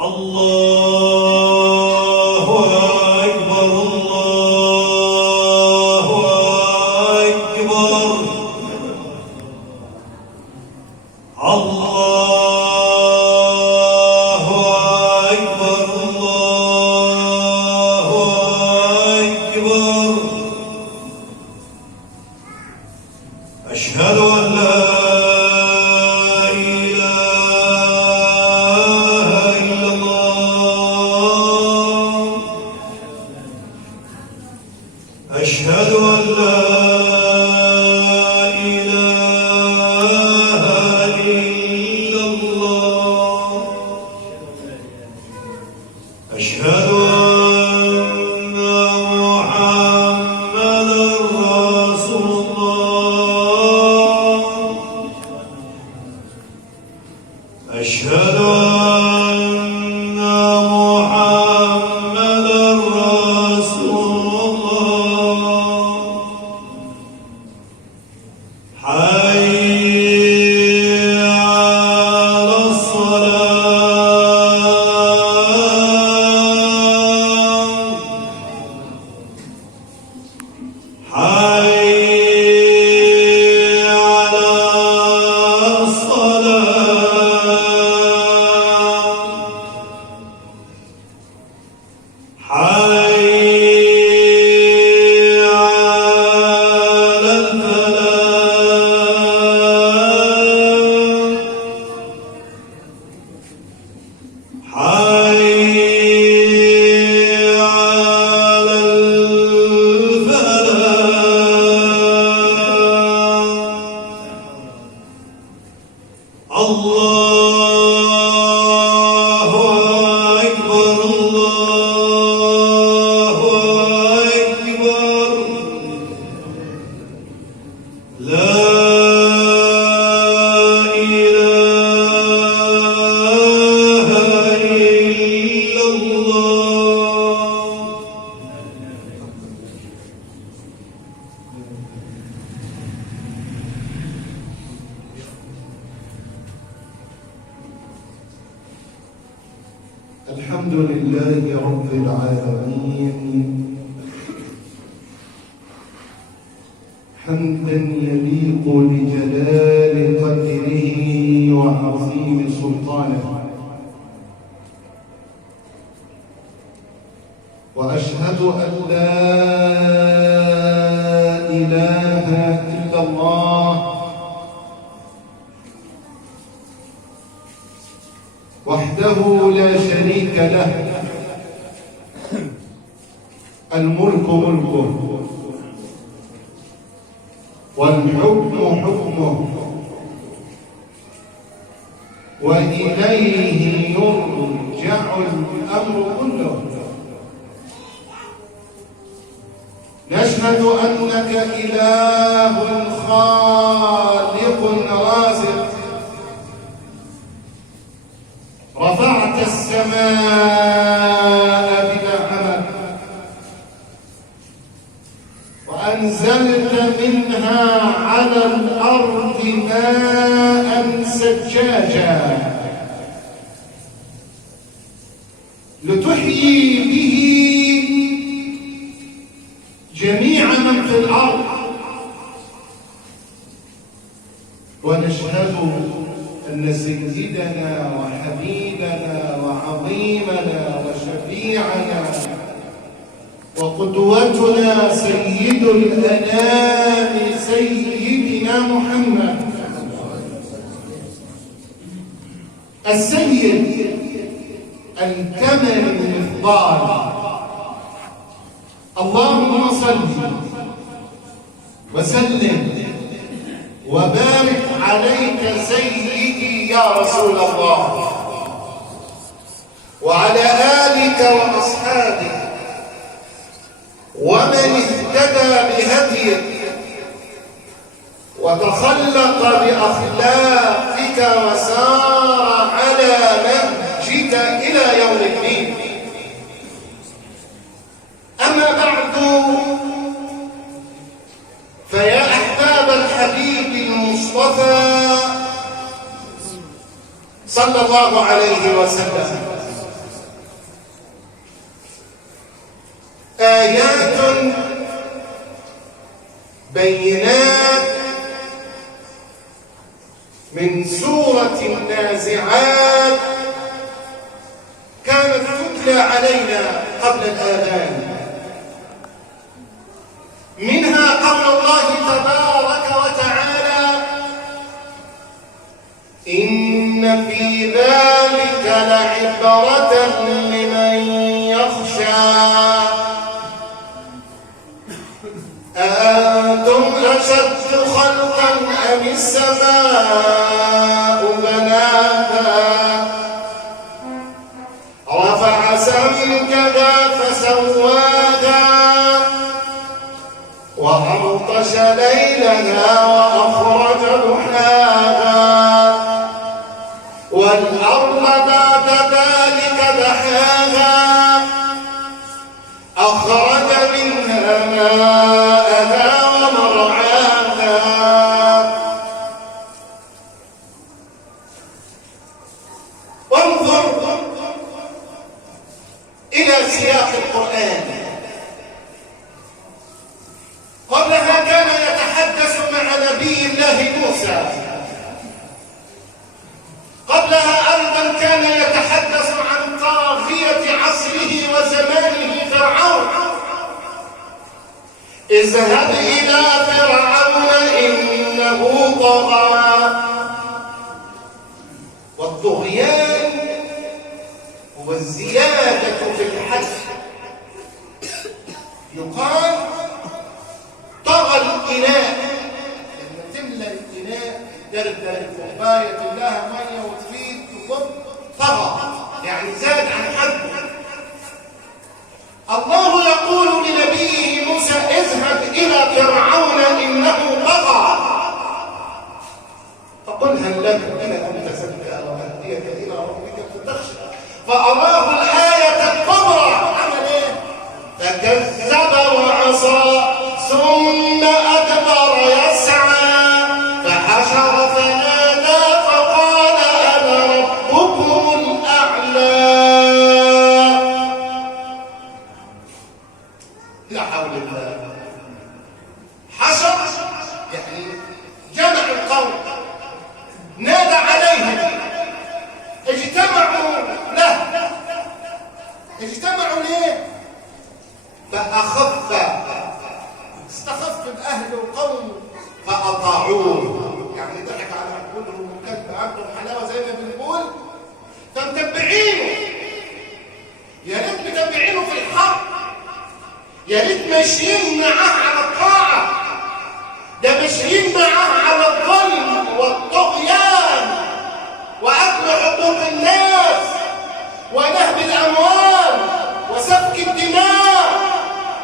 الله أكبر الله أكبر الله أكبر الله أكبر أشهد أن لا أشهد أن لا إله إلا الله أشهد أن محمدًا رسول الله أشهد أن محمدًا رسول الله حي على الصلاة حي على الصلاة حي على الفلاح حي على الفلاح الله أكبر الله أكبر لا إله إلا الله الحمد لله رب العالمين حمدا يليق بجلال قدره وعظيم سلطانه وأشهد أن لا إله إلا الله وحده لا شريك له الملك ملكه والحكم حكمه وإليه يرجع الأمر كله نشهد أنك إله خالق رازق رفعت السماء بلا عمد وأنزلت منها على الأرض ماء سجاجا لتحيي به جميع من في الأرض ونشهد أن سيدنا وحبيبنا وعظيمنا وشفيعنا وقدوتنا سيد الأنام سيدنا محمد السيد الكمل المفضال اللهم صل وسلم وبارك عليك سيدي يا رسول الله وعلى آلك وأصحابك ومن اهتدى بهديك وتخلق بأخلاقك وسار على نهجك إلى يوم الدين أما بعد فيا أحباب الحبيب المصطفى صلى الله عليه وسلم آيات بينات من سورة النازعات كانت تتلى علينا قبل الآذان، منها قول الله تبارك وتعالى: إن في ذلك لعبرة لمن يخشى أأنتم أشد خلقا أم السماء بناها رفع سمكها فسواها وأغطش ليلها وأخرج ضحاها والأرض بعد ذلك دحاها أخرج منها ماءها ومرعاها. وانظر إلى سياق القرآن. قبلها كان يتحدث مع نبي الله موسى، قبلها أيضا كان يتحدث عن طاغية عصره وزمانه فرعون: اذهب إلى فرعون إنه طغى. والطغيان هو الزيادة في الحد. يقال طغى الإناء، لما تملى الإناء دردر الكوباية تملاها مية وتفيد تكب، طغى يعني زاد عن حده. الله يقول لنبيه موسى: اذهب إلى فرعون إنه طغى. فقل هل لك إلى أن تزكى وأهديك إلى ربك فتخشى. فأراه الآية الكبرى، عمل إيه؟ فكذب وعصى ثم أدبر يسعى فحشر فنادى فقال: أنا ربكم الأعلى. لا حول الله. حشر يعني جمع القوم، نادى عليهم، اجتمعوا له. اجتمعوا ليه؟ فأخف، استخف بأهل القوم فأطاعوه، يعني ضحك على عقولهم وكلب عبد الحلاوة زي ما بنقول. فمتبعينه، يا ريت متبعينه في الحق، يا ريت ماشيين معاه على الطاعة، ده ماشيين معاه على الظلم والطغيان وأكل حقوق الناس ونهب الأموال وسفك الدماء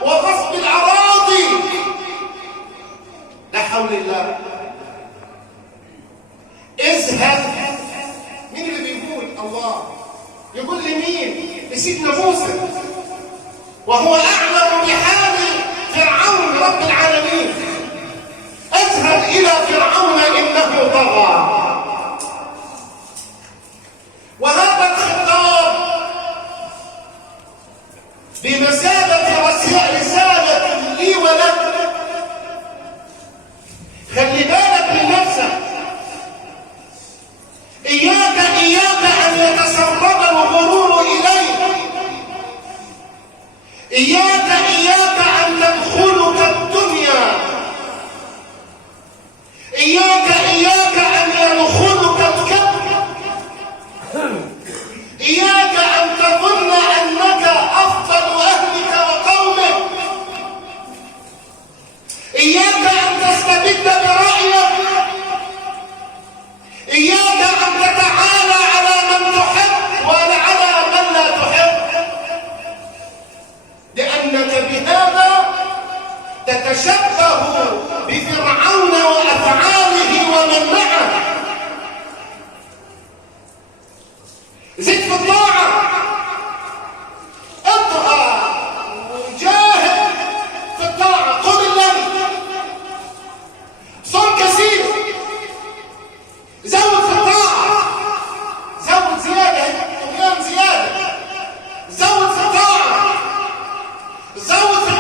وغصب الأراضي. لا حول الله. اذهب، مين اللي بيقول؟ الله. يقول لمين؟ لسيدنا موسى، وهو أعلم بحال فرعون رب العالمين. اذهب إلى فرعون إنه طغى. وهذا الخطاب بمثابة رسالة لي ولك. خلي بالك من نفسك. إياك أن يتسرب الغرور إليك. إياك أن تدخلك الدنيا. إياك أن يدخلك الكبر. إياك أن تظن أنك أفضل أهلك وقومك. إياك أن تستبد برأيك. إياك أن تتعالى على من تحب وعلى من لا تحب، لأنك بهذا تتشبه بفرعون وأفعاله ومن معه. زد في الطاعة، اطغى وجاهد في الطاعة، قم الليل، صم كثير، زود في الطاعة، زود زيادة، طغيان زيادة، زود في الطاعة، زود في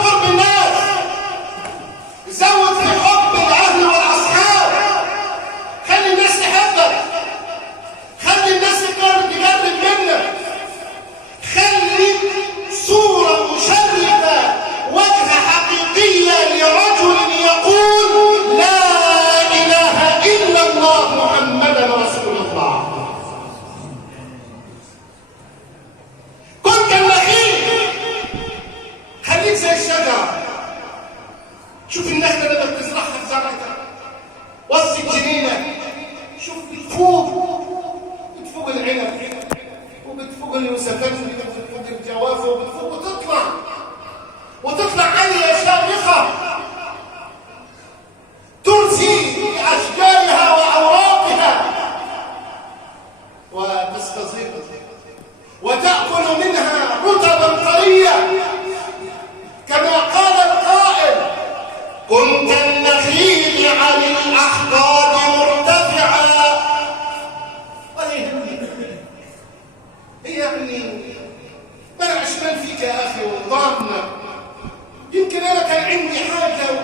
عندي حاجة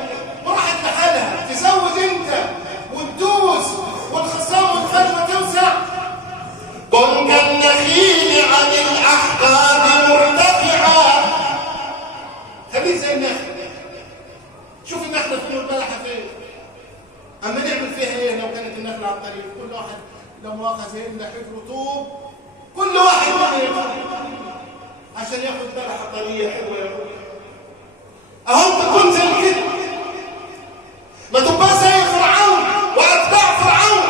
وراحت لحالها، تزود انت وتدوس والخصام والفجوة توسع. كن كالنخيل عن الأحقاد مرتفعا، خليه زي النخل. شوف النخلة فين والبلحة فين. أما نعمل فيها إيه لو كانت النخلة على الطريق؟ كل واحد لو مؤاخذ يملى حفر طوب، كل واحد عشان ياخد بلحة طرية حلوة يا أخوي. أهو تكون زي كده، ما تبقى زي فرعون وأتباع فرعون.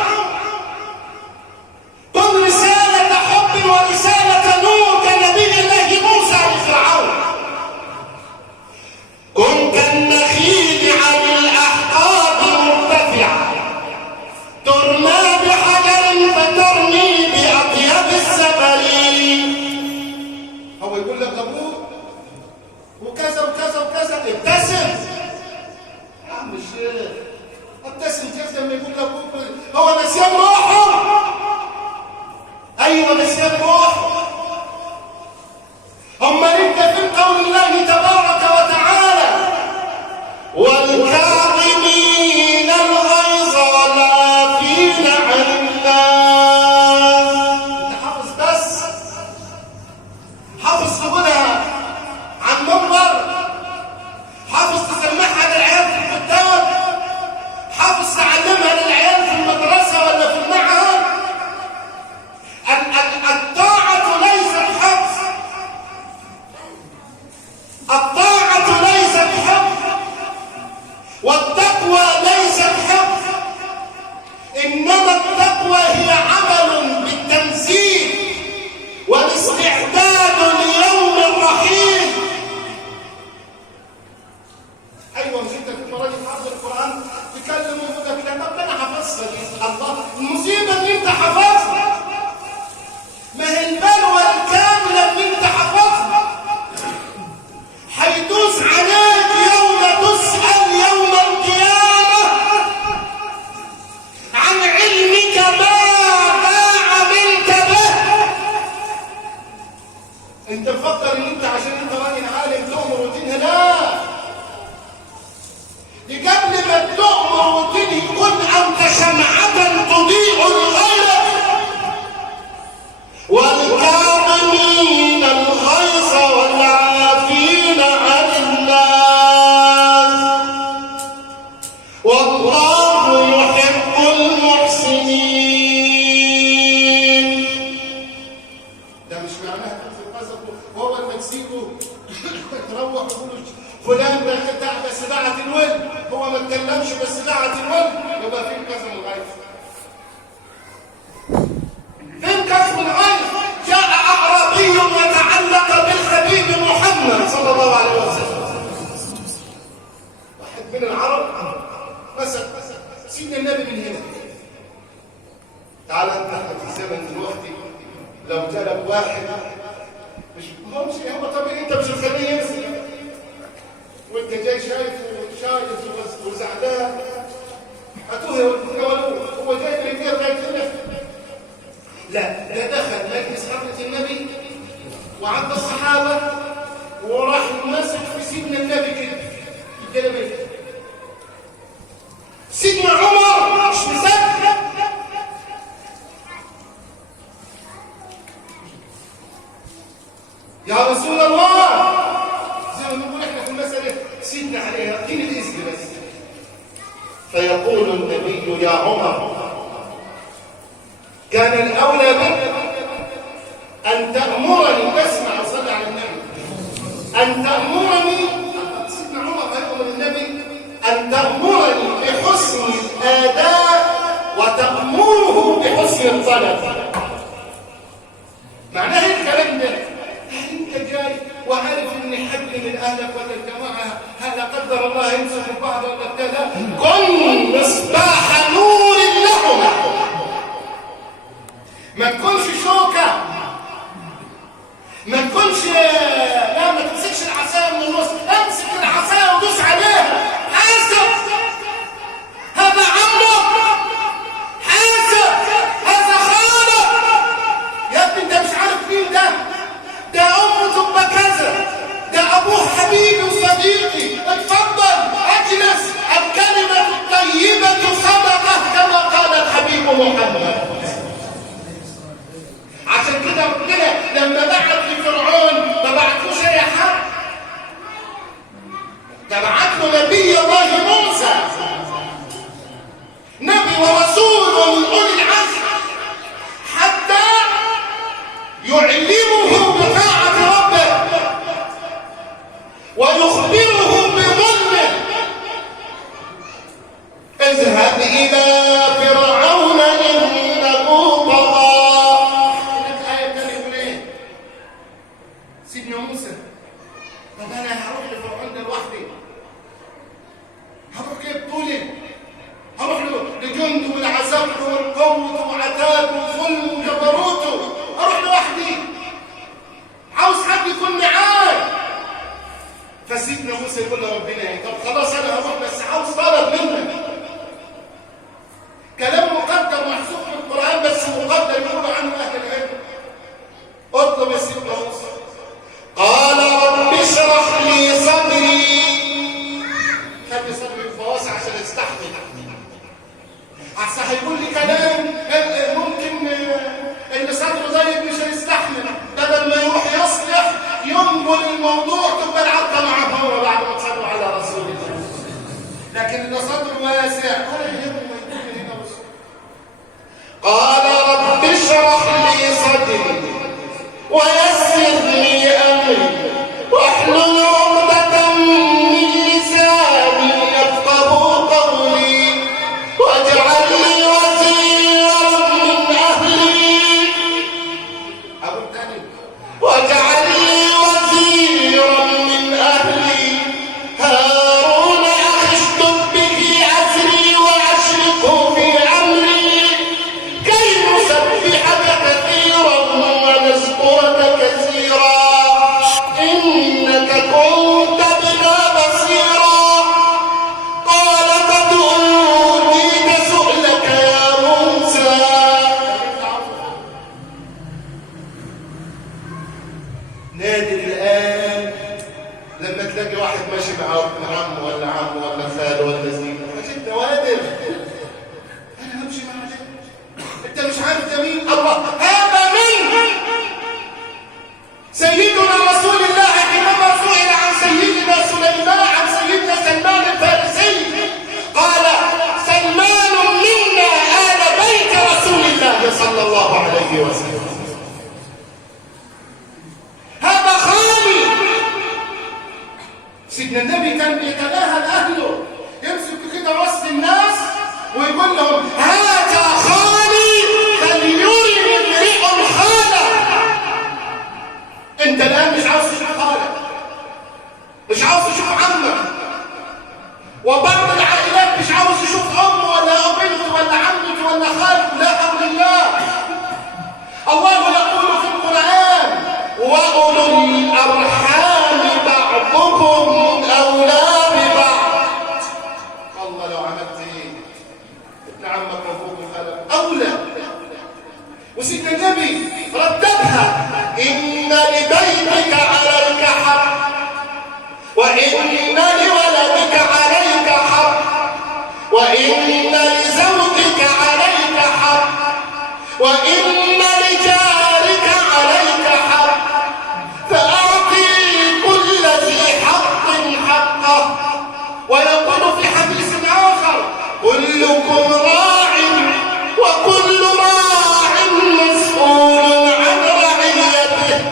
كن رسالة حب ورسالة نور كنبي الله موسى لفرعون. كن كالنخيل عن الأحقاد مرتفعة، ترمى بحجر فترمي بأطيب السبلين. هو يقول لك أبوه وكذا وكذا وكذا، ابتسم يا عم الشيخ، ابتسم كذا لما يقول لك هو نسيان روحه. ايوه نسيان روحه. امال انت في قول الله تبارك وتعالى والكاظمين الغيظ والعافين عن الناس. انت حافظ بس، حافظ تقولها عن منبر، حافظ تسمعها للعيال في الكتاب، حافظ تعلمها للعيال في المدرسة ولا في المعهد. الطاعة ليست حفظ، الطاعة ليست حفظ، والتقوى ليست حفظ، إنما التقوى هي عمل بالتنزيل والاستعداد ليوم الرحيل. ايوه مش انت كنت راجل حافظ القران تكلم ويقول لك لا طب انا حفظها دي. الله، المصيبه ان انت حفظها، ما هي البلوى الكامله اللي انت حفظها هيدوس عليك يوم تسأل يوم القيامه عن علمك ماذا عملت به. انت مفكر ان انت عشان انت راجل عالم تؤمر وتنهى؟ لا، دي قبل ما تؤمر وتنهي كن انت شمعة تضيء الغير. والكاظمين الغيظ والعافين عن الناس والله يحب المحسنين. ده مش معناها تنزل قصده وهو المكسيكو تروح تقول فلان ده بتاع بس دعت الولد، هو ما اتكلمش بس دعت الولد، يبقى فين كسم الغيظ؟ فين كسم الغيظ؟ جاء اعرابي يتعلق بالحبيب محمد صلى الله عليه وسلم. واحد من العرب مسك سيدنا النبي من هنا. تعال انت في الزمن دلوقتي لو جالك واحد مش هو طبيعي انت مش هتخليه يمسك وانت جاي شايف وزعلان، هتوه هو جاي من الدير لغايه هنا. لا، ده دخل مجلس حضره النبي وعدى الصحابه وراح ماسك في سيدنا النبي كده بيه. سيدنا عمر مش مصدق، يا رسول الله، زي ما نقول احنا في المساله سيدنا عليها دين الاذن بس. فيقول النبي يا عمر كان الاولى بك ان تامرني، اسمع وصلي على النبي، ان تامرني. سيدنا عمر هيقول للنبي ان تامرني بحسن الاداء وتامره بحسن الطلب. معناه ايه الكلام ده؟ انت جاي وعارف ان حد من اهلك ولا الجماعه هلا قدر الله يمسك بعض ولا كذا، كن مصباح نور لهم، ما تكونش شوكه، ما تكونش لا ما تمسكش العصايه من النص، امسك العصايه ودوس عليها. حاسب، هذا عمك، حاسب، هذا خالك. يا ابني انت مش عارف مين ده؟ ده امه تبقى كذا، ده ابوه حبيبي وصديقي، اتفضل تبعت له نبي الله موسى، نبي ورسول من أولي العزم، حتى يعلمه بطاعة ربه ويخبره بظلمه. اذهب إلى فرعون إنه طغى. هناك آية تانية يقول إيه؟ سيدنا موسى، طب أنا هروح لفرعون ده لوحدي، هروح كيف طولي؟ هروح لجنده والعساكر والقوة وعتاد وظلم وجبروته، هروح لوحدي، عاوز حد يكون معاي. فسيدنا موسى يقول لربنا ايه؟ طب خلاص انا هروح، بس عاوز طلب منك. كلام مقدر محذوف في القرآن، بس مقدر يقولوا عنه اهل العلم. اطلب يا سيدنا موسى. قال رب اشرح لي صدري. خلي صدري الفواسع عشان استحمل. احسن هيقول لي كلام ممكن اللي صدره ضيق مش هيستحمل، بدل ما يروح يصلح ينقل الموضوع تبقى العركه معاه هو بعد ما تصلوا على رسول الله. لكن اللي صدره واسع ولا يهمه ما يكون من هنا وصول. قال رب اشرح لي صدري ويسر لي امري واحلل عقدة من لساني يفقهوا قولي واجعل لي وزيرا من اهلي. اقول تاني، واجعل لي وزيرا من اهلي هارون اخي اشدد به عزري واشركه في امري كي نسبحك كثيرا ونذكرك كثيرا انك كنت بنا بصيرا. قال قد اوتيت سؤلك يا موسى. نادر الآن لما تلاقي واحد ماشي مع ابن عمه ولا عمه ولا خاله ولا زينه، انت نوادر، انا همشي مع ده، انت مش عارف ده مين؟ الله، هذا من سيدنا رسول الله حينما سئل عن سيدنا سليمان، عن سيدنا سلمان الفارسي، قال سلمان منا آل بيت رسول الله صلى الله عليه وسلم. هذا خالي. سيدنا النبي كان بيتناهى اهله، يمسك كده وسط الناس ويقول لهم هذا خالي فليرني امرئ خاله. انت الان مش عاوز تشوف خالك، مش عاوز تشوف عمك، وبعض العائلات مش عاوز يشوف امه ولا بنته ولا عمته ولا خالته. لا حول الله. الله يقول في القرآن وأولو الأرحام بعضهم أولى ببعض. الله لو عملت ايه؟ ابن عمك وابوك وخالك أولى. وسيدنا النبي رتبها إن لبيتك عليك حق وإن لولدك عليك حق وإن لزوجك عليك حق وإن لجارك عليك حق فأعطي كل ذي حق حقه. ويقول في حديث آخر كلكم راع وكل راع مسؤول عن رعيته.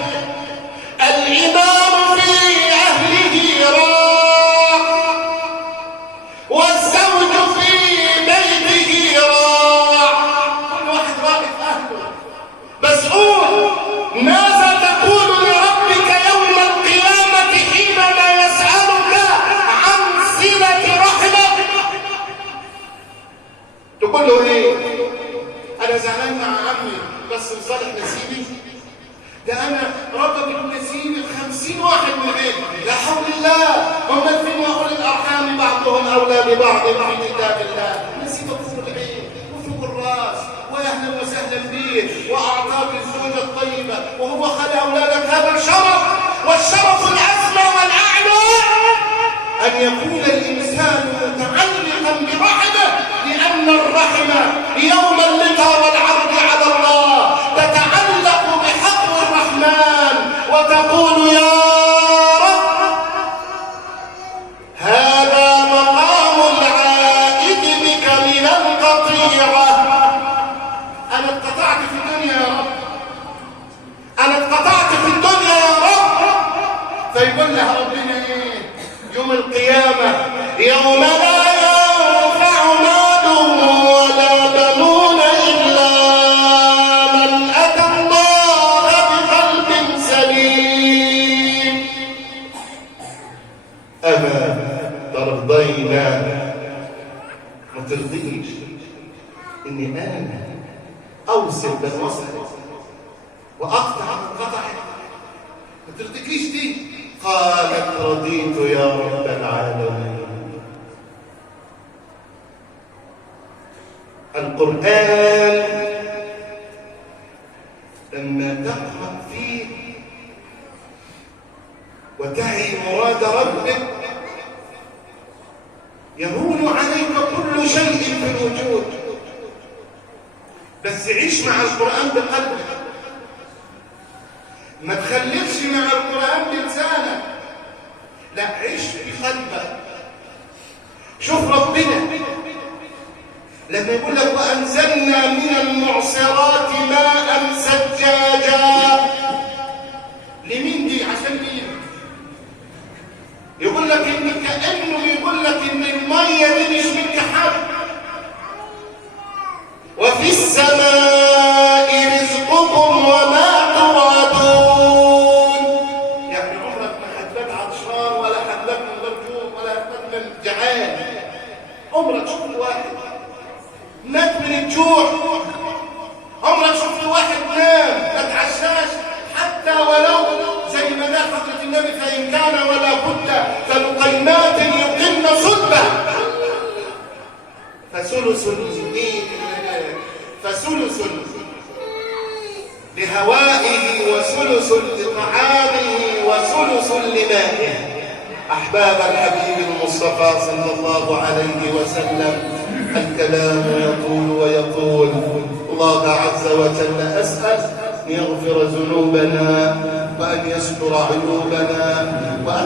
الإمام في أهله راع والزوج في بيته راع. كل واحد راع في أهله مسؤول. ماذا تقول لربك يوم القيامة حينما يسألك عن صلة رحمك؟ تقول له ايه؟ انا زعلان مع عمي بس لصالح نسيبي، ده انا رقم نسيبي 50 واحد من غيري. لا حول الله. هم فين واولي الارحام بعضهم اولى ببعض في كتاب الله. نسيبك فوق العين وفوق الراس واهلا وسهلا بيه واعطاك الزوجه الطيبه وهو خلى اولادك. هذا شرف، والشرف الاسمى والاعلى ان يكون الانسان متعلقا برحمه، لان الرحم يوم اللقاء والعرض على الله تتعلق بحق الرحمن وتقول يا رب هيقول لها ربنا ايه يوم القيامة؟ يوم لا ينفع مال ولا بنون إلا من أتى الله بقلب سليم. أما ترضينا؟ ما ترضيش إني أنا أوصل بالوصل وأقطع القطع؟ ما ترضيكيش دي؟ قالت رضيت يا رب العالمين. القرآن لما تقرأ فيه وتعي مراد ربك يهون عليك كل شيء في الوجود. بس عيش مع القرآن بقلبك، ما تخلفش مع القرآن بلسانك، لا عيش بقلبك. شوف ربنا لما يقول لك وأنزلنا من المعصرات ماء سجاجا، لمين دي؟ عشان مين؟ يقول لك إن كأنه يقول لك إن المية دي مش منك حد. وفي السماء رزقكم وما توعدون. يعني عمرك ما هتبات عطشان ولا هتبات من غير جوع ولا هتبات من جعان. عمرك شفت واحد مات من الجوع؟ عمرك شفت واحد نام ما اتعشاش حتى ولو زي ما قال حضرة النبي فإن كان ولا بد فلقيمات يقمن صلبه فثلث لهوائه وثلث لطعامه وثلث لمائه. أحباب الحبيب المصطفى صلى الله عليه وسلم، الكلام يطول ويطول. الله عز وجل أسأل أن يغفر ذنوبنا وأن يستر عيوبنا وأن